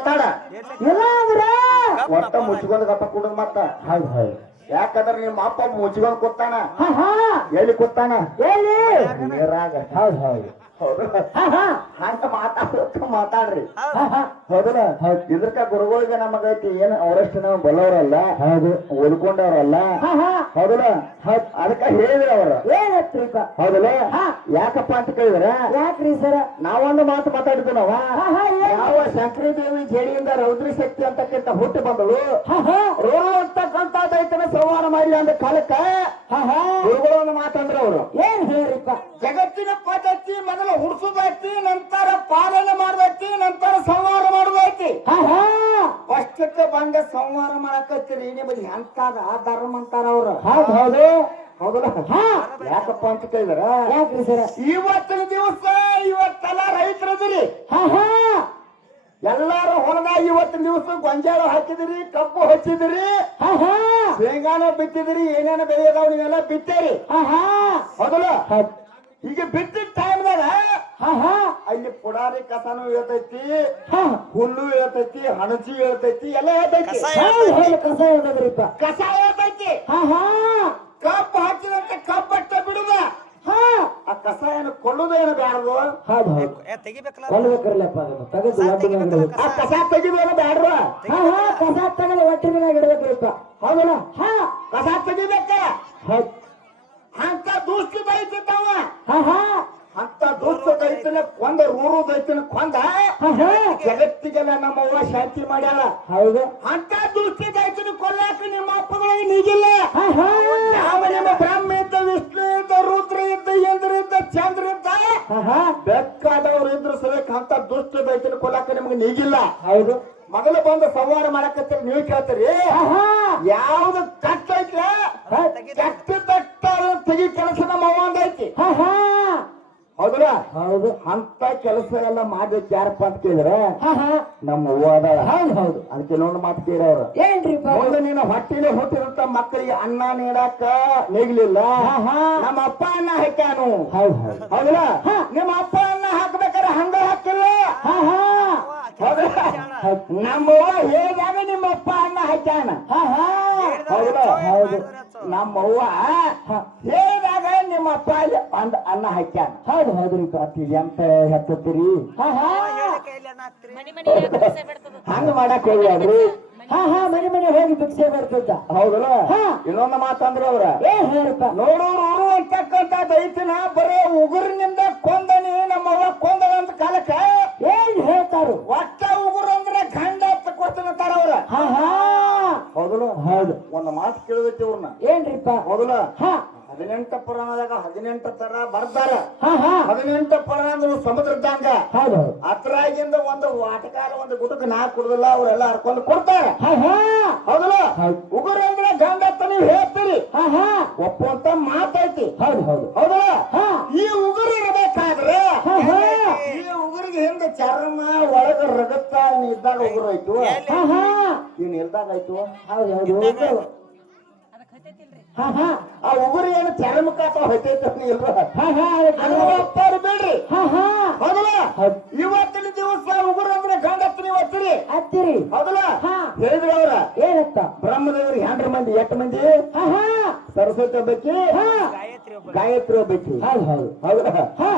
ಮಾತಾಡ ಇಲ್ಲ ಅಂದ್ರ ಒಟ್ಟ ಮುಚ್ಕೊಂಡ್ ಗಪ್ಪ ಕುಡದ್ ಮತ್ತ ಹೌದು ಹೌದು ಯಾಕಂದ್ರ ನಿಮ್ಮ ಅಪ್ಪ ಮುಚ್ಕೊಂಡ್ ಕೂತಾನ ಹಾ ಹಾ ಎಲ್ಲಿ ಕೂತಾನ ಎಲ್ಲಿ ನೀರಾಗ ಹೌದು ಹೌದು ಹಾ ಹಾ ಹಂಗ ಮಾತಾಡ್ರಿ ಹಾ ಹಾ ಹೌದಲ್ಲ ಇದಕ್ಕ ಗುರುಗಳಿಗೆ ನಮಗೈತಿ ಏನ್ ಅವರಷ್ಟು ನಾವು ಬಲ್ಲವರಲ್ಲ ಹೌದು ಓದ್ಕೊಂಡವ್ರಲ್ಲ ಹಾ ಹಾ ಹೌದಲ್ಲ ಅದಕ್ಕ ಹೇಳಿದ್ರ ಅವ್ರ ಏನತ್ರಿಪ್ಪ ಹೌದಲ್ಲ ಹಾ ಯಾಕಪ್ಪ ಅಂತ ಕೇಳಿದ್ರ ಯಾಕ್ರಿ ಸರ ನಾವೊಂದು ಮಾತು ಮಾತಾಡಿದ್ವಿ ನಾವ ಹಾ ಹಾ ಯಾವ ಶಂಕರಿ ದೇವಿ ಜಡಿಯಿಂದ ರೌದ್ರಿ ಶಕ್ತಿ ಅಂತಕ್ಕಿಂತ ಹುಟ್ಟಿ ಬಂದಳು ಹಾ ಹಾ ರೋಗ ಅಂತಕ್ಕಂತ ದೈತನ ಸಂಹಾರ ಮಾಡಿ ಅಂದ ಕಾಲಕ್ಕ ಹಾ ಹಾ ಗುರುಗಳು ಒಂದು ಮಾತಂದ್ರ ಅವರು ಏನ್ ಹೇಳ್ರಿಪ್ಪ ಜಗತ್ತಿನ ಪದ್ಧತಿ ಮೊದಲು ಹುಡ್ಸುದೈತಿ ನಂತರ ಪಾಲನೆ ಮಾಡ್ದೈತಿ ನಂತರ ಸಂಹಾರ ಮಾಡುದೈತಿ ಹಾ ಹಾ ಫಸ್ಟಕ್ಕೆ ಬಂದ ಸಂಹಾರ ಮಾಡಕತ್ತೀರಿ ನಿಮಗೆ ಎಂತಾದ ಧರ್ಮ ಅಂತಾರ ಅವ್ರು ಹೌದು ಹೌದು ಹೌದಲ್ಲ ಹಾ ಯಾಕಪ್ಪ ಅಂತ ಕೇಳಿದ್ರ ಯಾಕ್ರಿ ಸರ ಇವತ್ತಿನ ದಿವಸ ಇವತ್ತೆಲ್ಲ ರೈತರದಿರಿ ಹಾ ಹಾ ಎಲ್ಲಾರು ಹೊಲದಾಗ ಇವತ್ತಿನ ದಿವಸ ಗೊಂಜಾಳ ಹಾಕಿದಿರಿ ಕಬ್ಬು ಹಚ್ಚಿದಿರಿ ಹಾ ಹಾ ಶೇಂಗಾನ ಬಿತ್ತಿದಿರಿ ಏನೇನ ಬೆಳೆಯದಾವ್ ನೀವೆಲ್ಲ ಬಿತ್ತೇರಿ ಹಾ ಹಾ ಹೌದಲ್ಲ ಹೌದು ಈಗ ಬಿತ್ತಿದ ಟೈಮ್ದಾಗ ಹಾ ಹಾ ಅಲ್ಲಿ ಪುಡಾರಿ ಕಸನು ಹೇಳ್ತೈತಿ ಹಾ ಹುಲ್ಲು ಹೇಳ್ತೈತಿ ಹಣಚಿ ಹೇಳ್ತೈತಿ ಎಲ್ಲ ಹೇಳ್ತೈತಿ ಹೌದು ಹೌದು ಕಸ ಹೇಳ್ದದ್ರಿಪ್ಪ ಕಸ ಹೇಳ್ತೈತಿ ಹಾ ಹಾ ಕಬ್ಬು ಹಾಕಿದಂತ ಕಬ್ಬಟ್ಟ ಬಿಡುದ ಹಾ ಆ ಕಸ ಏನು ಕೊಳ್ಳುದೇನು ಬ್ಯಾಡದು ಹೌದು ಹೌದು ಕೊಲ್ಬೇಕ್ರಲ್ಲಪ್ಪ ಅದನ್ನು ತೆಗೆದು ಒಟ್ಟಿಗೆ ಇಡಬೇಕು ಆ ಕಸ ತೆಗಿದೇನು ಬ್ಯಾಡ್ರ ಹಾ ಹಾ ಕಸ ತೆಗೆದು ಒಟ್ಟಿಗೆ ಇಡಬೇಕ್ರಿಪ್ಪ ಹೌದಲ್ಲ ಹಾ ಕಸ ತೆಗಿಬೇಕ ಹೌದು ಅಂತ ದುಷ್ಟ ದೈತಾವ ಹಾ ಹಾ ಅಂತ ದುಷ್ಟ ದೈತನ ಕೊಂದ ರೂರು ದೈತನ ಕೊಂದ ಹಾ ಹಾ ಜಗತ್ತಿಗೆಲ್ಲ ನಮ್ಮವ್ವ ಶಾಂತಿ ಮಾಡ್ಯಾಳ ಹೌದು ಅಂತ ದುಷ್ಟ ದೈತನ ಕೊಲ್ಲಾಕ ನಿಮ್ಮ ಅಪ್ಪಗಳಿಗೆ ನಿಗಿಲ್ಲ ಹಾ ಹಾ ಯಾವ ನಿಮ್ಮ ಬ್ರಹ್ಮ ಇದ್ದ ವಿಷ್ಣು ಇದ್ದ ರುದ್ರ ಇದ್ದ ಇಂದ್ರ ಇದ್ದ ಚಂದ್ರ ಇದ್ದ ಹಾ ಹಾ ಬೆಕ್ಕಾದವ್ರು ಇದ್ರ ಸಲಕ್ ಅಂತ ದುಷ್ಟ ದೈತನ ಕೊಲ್ಲಾಕ ನಿಮ್ಗೆ ನಿಗಿಲ್ಲ ಹೌದು ಮೊದಲು ಬಂದು ಸಂವಾರ ಮಾಡಕತ್ತೀರಿ ನೀವು ಕೇಳ್ತೀರಿ ಹಾ ಹಾ ಯಾವ್ದು ಕಟ್ಟ ಐತ್ಲ ಕೆಟ್ಟ ತಟ್ಟ ತೆಗಿ ಕೆಲಸ ನಮ್ಮ ಅವ್ವ ಐತಿ ಹಾ ಹಾ ಹೌದಲ್ಲ ಹೌದು ಅಂತ ಕೆಲಸ ಎಲ್ಲ ಮಾಡ್ಬೇಕು ಯಾರಪ್ಪ ಅಂತ ಕೇಳಿದ್ರ ಹಾ ಹಾ ನಮ್ಮ ಅವ್ವ ಅದಾಳ ಹೌದು ಹೌದು ಅದಕ್ಕೆ ಇನ್ನೊಂದು ಮಾತು ಕೇಳವ್ರ ಏನ್ರಿಪ್ಪ ಮುಂದೆ ನೀನು ಹೊಟ್ಟಿಲೆ ಹುಟ್ಟಿರುತ್ತ ಮಕ್ಕಳಿಗೆ ಅನ್ನ ನೀಡಾಕ ನಿಗ್ಲಿಲ್ಲ ಹಾ ಹಾ ನಮ್ಮ ಅಪ್ಪ ಅನ್ನ ಹಾಕ್ಯಾನು ಹೌದು ಹೌದು ಹೌದಲ್ಲ ಹಾ. ನಿಮ್ಮ ಅಪ್ಪ ಅನ್ನ ಹಾಕ್ಬೇಕಾರೆ ಹಂಗ ಹಾಕಿಲ್ಲ ಹಾ ಹಾ ಹೌದಲ್ಲ ನಮ್ಮವ್ವ ಹೇಳಿದಾಗ ನಿಮ್ಮ ಅಪ್ಪ ಅನ್ನ ಹಾಕ್ಯಾನ ಹಾ ಹಾ ಹೌದಲ್ಲ ಹೌದು ನಮ್ಮವ್ವ ಹೇಳಿದಾಗ ನಿಮ್ಮ ಅಪ್ಪ ಅನ್ನ ಹಾಕ್ಯಾನ ಹೌದು ಹೌದ್ರಿಪ್ಪ ಎಂತ ಹೆತ್ತತ್ತೀರಿ ಹಾ ಹಾ ಹಂಗ ಮಾಡಕ್ ಹೋಗ್ಯಾಡ್ರಿ ಹಾ ಹಾ ಮನೆ ಮನೆ ಹೋಗಿ ಭಿಕ್ಷೆ ಬರ್ತದ ಹೌದಲ್ಲ ಹಾ. ಇನ್ನೊಂದು ಮಾತಂದ್ರ ಅವ್ರ ಏನ್ ಹೇಳ್ರಪ್ಪ ನೋಡೋರು ಅಂತಕ್ಕಂತ ದೈತನ ಬರೇ ಉಗುರಿನಿಂದ ಕೊಂದನಿ ನಮ್ಮವ್ವ ಕೊಂದಳ ಅಂತ ಕಾಲಕ್ಕ ಏನ್ ಹೇಳ್ತಾರು ಒಟ್ಟ ಉಗುರು ಅಂದ್ರೆ ಗಂಡ ಕೊಡ್ತಾನಂತಾರ ಅವ್ರ ಹಾ ಹಾ ಹೌದಲ್ಲ ಹೌದು ಒಂದು ಮಾತು ಕೇಳದೈತಿ ಇವ್ರನ್ನ ಏನ್ರಿಪ್ಪ ಹೌದಲ್ಲ ಹಾ 18 ಪುರಾಣದಾಗ 18 ತರ ಬರ್ತಾರ ಹಾ ಹಾ 18 ಪುರಾಣ ಅಂದ್ರೆ ಸಮುದ್ರದಂಗ ಹೌದು ಹೌದು ಅದ್ರಾಗಿಂದ ಒಂದು ವಾಟಕಾರ ಒಂದು ಗುಟಕ ನಾ ಕುಡ್ದಲ್ಲ ಅವ್ರೆಲ್ಲ ಹರ್ಕೊಂಡು ಕೊಡ್ತಾರ ಹಾ ಹಾ ಹೌದಲ್ಲ ಹೌದು ಉಗುರು ಅಂದ್ರೆ ಗಂಡ ಅಂತ ನೀವು ಹೇಳ್ತೀರಿ ಹಾ ಹಾ ಒಪ್ಪುವಂತ ಮಾತೈತಿ ಹೌದು ಹೌದು ಹೌದಲ್ಲ ಹಾ ಈ ಉಗುರು ಇರಬೇಕಾದ್ರೆ ಹಾ ಹಾ ಈ ಉಗುರಿಗೆ ಹಿಂದೆ ಚರ್ಮ ಒಳಗ ರಗತ್ತ ಇದ್ದಾಗ ಉಗುರು ಆಯ್ತು ಹಾ ಹಾ ಇನ್ ಇಲ್ದಾಗ ಆಯ್ತು ಹೌದು ಹೌದು ಹಾ ಹಾ ಆ ಉಗುರು ಏನು ಚರ್ಮಕ್ಕ ಅಥವಾ ಹೊಯ್ತೈತೆ ಇಲ್ವಾ ಹಾ ಹಾ ಒಪ್ಪಾರು ಬೇಡ್ರಿ ಹಾ ಹಾ ಹೌದಲ್ಲ ಹೌದು ಇವತ್ತಿನ ದಿವಸ ಉಗುರು ಅಂದ್ರೆ ಗಂಡ ನೀವು ಹತ್ತಿರಿ ಹತ್ತಿರಿ ಹೌದಲ್ಲ ಹಾ ಹೇಳಿದ್ರ ಅವ್ರ ಏನತ್ತ ಬ್ರಹ್ಮದೇವ್ರಿಗೆ 100 ಮಂದಿ 8 ಮಂದಿ ಹಾ ಹಾ ಸರಸ್ವತಿ ಒಬ್ಬಾಕಿ ಹಾ ಗಾಯತ್ರಿ ಒಬ್ಬಾಕಿ ಹೌದು ಹೌದು ಹೌದಾ ಹಾ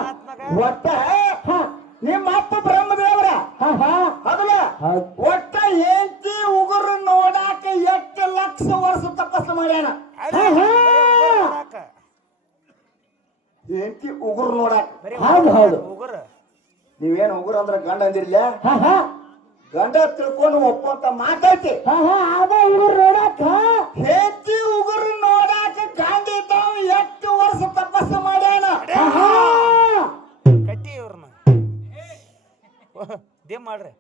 ಒಟ್ಟ ಹಾ ನಿಮ್ಮ ಅಪ್ಪ ಬ್ರಹ್ಮದೇವರ ಹಾ ಹಾ ಹೌದಲ್ಲ ಹೌದು ಒಟ್ಟ ಹೆಂಡತಿ ಉಗುರು ನೋಡಾಕ 8 ಲಕ್ಷ ವರ್ಷ ತಪಸ್ಸು ಮಾಡ್ಯಾನ ಹಾ ಹಾ ಹೆಂಡತಿ ಉಗುರು ನೋಡಾಕ ಹೌದು ಹೌದು ನೀವೇನು ಉಗುರು ಅಂದ್ರೆ ಗಂಡ ಅಂದಿರ್ಲ ಹಾ ಹಾ ಗಂಡ ತಿಳ್ಕೊಂಡು ಒಪ್ಪಂತ ಮಾತೈತಿ ಹಾ ಹಾ ಅದ ಇವ್ರು ನೋಡಾಕ ಹೆಂಡತಿ ಉಗುರು ನೋಡಾಕ ಗಂಡ ಇದ್ದಾವ 8 ವರ್ಷ ತಪಸ್ಸು ಮಾಡ್ಯಾನ ಹಾ ಹಾ ಕಟ್ಟಿ ಇವ್ರನ್ನ ದೇವ್ ಮಾಡ್ರಿ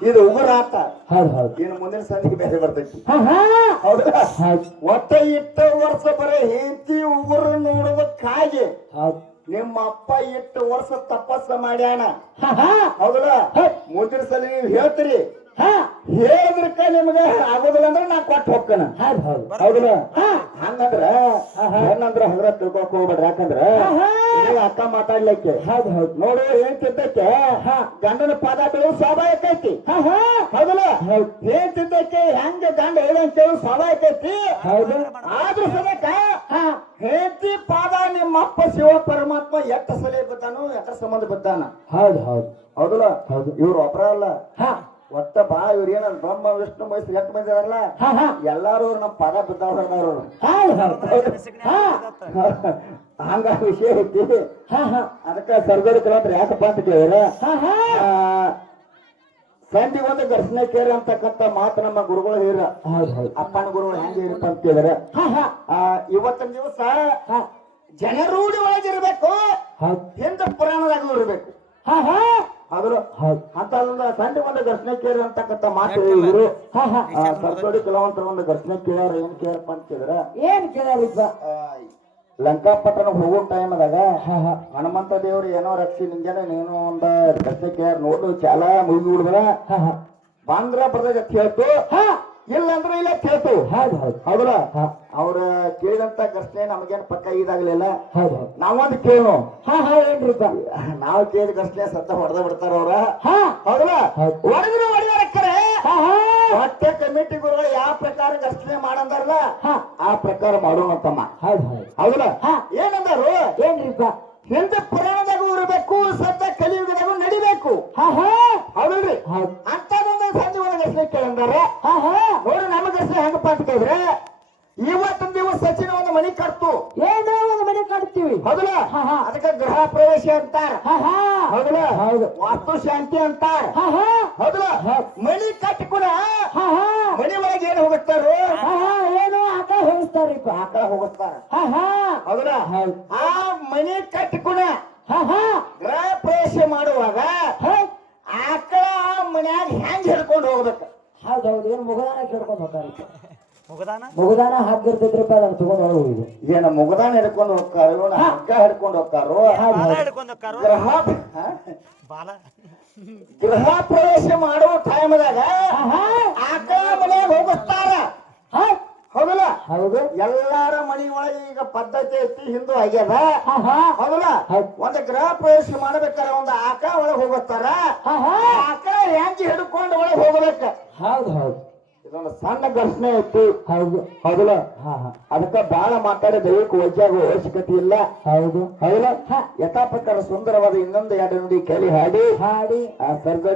ಇದು ಉಗುರು ಆತ ಹೌದು ಹೌದು ಇನ್ನು ಮುಂದಿನ ಸಂಧಿಗೆ ಬೇರೆ ಬರ್ತೈತಿ ಹಾ ಹಾ ಹೌದಾ ಹೌದು ಒಟ್ಟ 8 ವರ್ಷ ಬರೀ ಹೆಂಡತಿ ಉಗುರು ನೋಡೋದಕ್ಕಾಗಿ ಹೌದು ನಿಮ್ಮ ಅಪ್ಪ 8 ವರ್ಷ ತಪಸ್ಸು ಮಾಡ್ಯಾನ ಹಾ ಹಾ ಹೌದಲ್ಲ ಮುಂದಿನ ಸಲ ನೀವು ಹೇಳ್ತೀರಿ ಹಾ ಹೇಳಿದ್ರಕ್ಕ ನಿಮ್ಗೆ ಆಗೋದಿಲ್ಲ ಅಂದ್ರೆ ನಾ ಕೊಟ್ಟು ಹೋಗ್ತಾನ ಹೌದು ಹೌದು ಹೌದಿಲ್ಲ ಹಂಗಂದ್ರ ಏನಂದ್ರ ಹಂಗ್ರ ತಿಳ್ಕೊಕ್ ಹೋಗ್ಬೇಡ್ರಿ ಯಾಕಂದ್ರ ನೀವು ಅಕ್ಕ ಮಾತಾಡ್ಲಿಕ್ಕೆ ಹೌದು ಹೌದು ನೋಡು ಏನ್ ತಿದ್ದಕ್ಕೆ ಗಂಡನ ಪಾದ ಬೀಳು ಸ್ವಾಭಾವಿಕ ಐತಿ ಹೌದಲ್ಲ ಏನ್ ತಿದ್ದಕ್ಕೆ ಹೆಂಗ ಗಂಡ ಹೇಳಂತ ಹೇಳಿ ಸ್ವಾಭಾವಿಕ ಐತಿ ಹೌದು ಆದ್ರೂ ಸದಕ ಹೆಂಡತಿ ಪಾದ ನಿಮ್ಮಪ್ಪ ಶಿವ ಪರಮಾತ್ಮ ಎಟ್ಟ ಸಲಹೆ ಬಿದ್ದಾನು ಎಟ್ಟ ಸಂಬಂಧ ಬಿದ್ದಾನ ಹೌದು ಹೌದು ಹೌದಲ್ಲ ಹೌದು ಇವ್ರು ಒಬ್ಬರ ಅಲ್ಲ ಹಾ ಒಟ್ಟ ಬಾ ಇವ್ರ ಏನ ಬ್ರಹ್ಮ ವಿಷ್ಣು ಮಹೇಶ್ ಎಂಟು ಮಂದಿ ಅದಾರಲ್ಲ ಹಾ ಹಾ ಎಲ್ಲಾರು ನಮ್ಮ ಪದ ಬಿದ್ದವ್ರು ಹೌದು ಹೌದು ಹಂಗ ವಿಷಯ ಐತಿ ಹಾ ಹಾ ಅದಕ್ಕ ಸರ್ಗೋಡಿ ಕಲಾಂತ್ರ ಯಾಕಪ್ಪ ಅಂತ ಕೇಳಿದ್ರ ಹಾ ಹಾ ಸಂಧಿ ಒಂದು ಘರ್ಷಣೆ ಕೇರಿ ಅಂತಕ್ಕಂಥ ಮಾತು ನಮ್ಮ ಗುರುಗಳು ಹೇಳ ಹೌದು ಹೌದು ಅಪ್ಪನ ಗುರುಗಳು ಹೆಂಗೆ ಇರುತ್ತ ಅಂತ ಕೇಳಿದ್ರೆ ಹಾ ಹಾ ಇವತ್ತಿನ ದಿವಸ ಹಾ ಜನರೂಢಿ ಒಳಗಿರ್ಬೇಕು ಹೌದು ಹಿಂದ ಪುರಾಣದಾಗಲೂ ಇರ್ಬೇಕು ಹಾ ಹಾ ಆದ್ರು ಹೌದು ಅಂತಂದ ಸಂಧಿ ಒಂದು ಘರ್ಷಣೆ ಕೇರಿ ಅಂತಕ್ಕಂಥ ಮಾತು ಇವರು ಹಾ ಹಾ ಸರ್ಗೋಡಿ ಕಲಾವಂತರ ಒಂದು ಘರ್ಷಣೆ ಕೇಳ್ಯಾರ ಏನ್ ಕೇಳಪ್ಪ ಅಂತ ಕೇಳಿದ್ರೆ ಏನ್ ಕೇಳಿಪ್ಪ ಲಂಕಾಪಟ್ಟಣ ಹೋಗೋ ಟೈಮ್ದಾಗ ಹಾ ಹಾ ಹನುಮಂತ ದೇವ್ರು ಏನೋ ರಕ್ಷಿ ನಿಂಜನ ನೀನು ಒಂದ ಘರ್ಷಣೆ ಕೇಳ ನೋಡು ಚಾಲ ಮುಗಿ ಬಿಡ್ದ್ರ ಹಾ ಹಾ ಬಾಂದ್ರ ಬರ್ತದ ಹೇಳ್ತು ಹಾ ಇಲ್ಲ ಅಂದ್ರೆ ಇಲ್ಲ ಕೇಳ್ತು ಹೌದು ಹೌದು ಹೌದಲ್ಲ ಹಾ ಅವ್ರ ಕೇಳಿದಂತ ಘರ್ಷಣೆ ನಮಗೇನ್ ಪಕ್ಕ ಇದಾಗ್ಲಿಲ್ಲ ಹೌದು ಹೌದು ನಾವೊಂದು ಕೇಳು ಹಾ ಹಾ ಏನ್ರಿಪ್ಪ ನಾವ್ ಕೇಳಿದ ಘರ್ಷಣೆ ಸತ್ತ ಹೊಡೆದ ಬಿಡ್ತಾರ ಅವ್ರ ಹಾ ಹೌದಲ್ಲ ಹೌದು. ಹೊಡೆದ್ರು ಹೊಡೆದಾರೆ ಹಾ ಹಾ ಹೊಟ್ಟೆ ಕಮಿಟಿ ಗುರುಗಳು ಯಾವ ಪ್ರಕಾರ ಘರ್ಷಣೆ ಮಾಡಂದಾರಲ್ಲ ಹಾ ಆ ಪ್ರಕಾರ ಮಾಡೋಣ ತಮ್ಮ ಹೌದು ಹೌದು ಹೌದಲ್ಲ ಹಾ. ಏನಂದಾರು ಏನ್ರಿಪ್ಪ ಹಿಂದೆ ಪುರಾಣದಾಗೂ ಇರಬೇಕು ಸದ್ಯ ಕಲಿಯುಗದಾಗೂ ನಡಿಬೇಕು ಹಾ ಹಾ ಹೌದಲ್ರಿ ಹೌದು ಅಂತದೊಂದು ಸಂಜೆ ಒಂದು ಘರ್ಷಣೆ ಕೇಳಂದಾರೆ ಹಾ ಹಾ ನೋಡಿ ನಮ್ಮ ಘರ್ಷಣೆ ಹೆಂಗಪ್ಪ ಅಂತ ಕೇಳಿದ್ರೆ ಇವತ್ತಿನ ದಿವಸ ಸಚಿನ ಒಂದು ಮನಿ ಕಟ್ತು ಏನೋ ಒಂದು ಮನೆ ಕಟ್ತೀವಿ ಹೌದಲ್ಲ ಹಾ, ಹಾ. ಅದಕ್ಕೆ ಗೃಹ ಪ್ರವೇಶ ಅಂತಾರ ಹಾ ಹಾ ಹೌದಲ್ಲ ಹೌದು ವಾಸ್ತು ಶಾಂತಿ ಅಂತಾರ ಹಾ ಹಾ ಹೌದಲ್ಲ ಹೌದು. ಮನಿ ಕಟ್ಟಿಕೂಡ ಹಾ ಹಾ ಮನಿ ಒಳಗೆ ಏನು ಹೋಗುತ್ತಾರು ಹಾ ಹಾ ಏನೋ ಆಟ ಹೋಗಿಸ್ತಾರಿಪ್ಪ ಆಕಳ ಹೋಗುತ್ತಾರ ಹಾ ಹಾ ಹೌದಲ್ಲ ಹೌದು ಆ ಮನಿ ಕಟ್ಟಿಕೂಡ ಹಾ ಹಾ ಗೃಹ ಪ್ರವೇಶ ಮಾಡುವಾಗ ಹೌದು ಆಕಳ ಮನ್ಯಾಗ ಹೆಂಗ್ ಹಿಡ್ಕೊಂಡು ಹೋಗ್ಬೇಕು ಹೌದೌದು ಏನು ಮುಗದಾನ ಕೇಳ್ಕೊಂಡು ಹೋಗ್ತಾರಿಪ್ಪ ಮುಗದಾನ ಮುಗದಾನ ಹಾಕಿರ್ತೈತ್ರಿಪ್ಪ ಅದನ್ನ ತಗೊಂಡು ಹೋಗಿದ್ವಿ ಏನ ಮುಗದಾನ ಹಿಡ್ಕೊಂಡು ಹೋಗ್ತಾರೋ ಇವನ ಹಗ್ಗ ಹಿಡ್ಕೊಂಡು ಹೋಗ್ತಾರೋ ಬಾಲ ಹಿಡ್ಕೊಂಡ್ ಹೋಕ್ಕಾರು ಗೃಹ ಬಾಲ ಗೃಹ ಪ್ರವೇಶ ಮಾಡುವ ಟೈಮ್ದಾಗ ಹಾ ಹಾ ಆಕಳ ಮನ್ಯಾಗ ಹೋಗಿಸ್ತಾರ ಹೌದು ಹೌದಲ್ಲ ಹೌದು ಎಲ್ಲಾರ ಮನಿ ಒಳಗೆ ಈಗ ಪದ್ಧತಿ ಐತಿ ಹಿಂದೂ ಆಗ್ಯದ ಹಾ ಹಾ ಹೌದಲ್ಲ ಹೌದು. ಒಂದು ಗೃಹ ಪ್ರವೇಶ ಮಾಡ್ಬೇಕಾರೆ ಒಂದು ಆಕಳ ಒಳಗೆ ಹೋಗುತ್ತಾರ ಹಾ ಹಾ ಆಕಳ ಹೆಂಗ್ ಹಿಡ್ಕೊಂಡು ಒಳಗೆ ಹೋಗ್ಬೇಕ ಹೌದು ಹೌದು ಇದೊಂದು ಸಣ್ಣ ಘರ್ಷಣೆ ಐತಿ ಹೌದು ಹೌದಲ್ಲ ಹಾ ಹಾ ಅದಕ್ಕ ಬಹಳ ಮಾತಾಡಿ ದೈವಿಕ ವಜ್ಜಾಗುವ ಅವಶ್ಯಕತೆ ಇಲ್ಲ ಹೌದು ಹೌದಲ್ಲ ಹಾ. ಯಥಾ ಪ್ರಕಾರ ಸುಂದರವಾದ ಇನ್ನೊಂದು ಎರಡು ನುಡಿ ಕೇಳಿ ಹಾಡಿ ಹಾಡಿ ಆ ಸರ್ಗ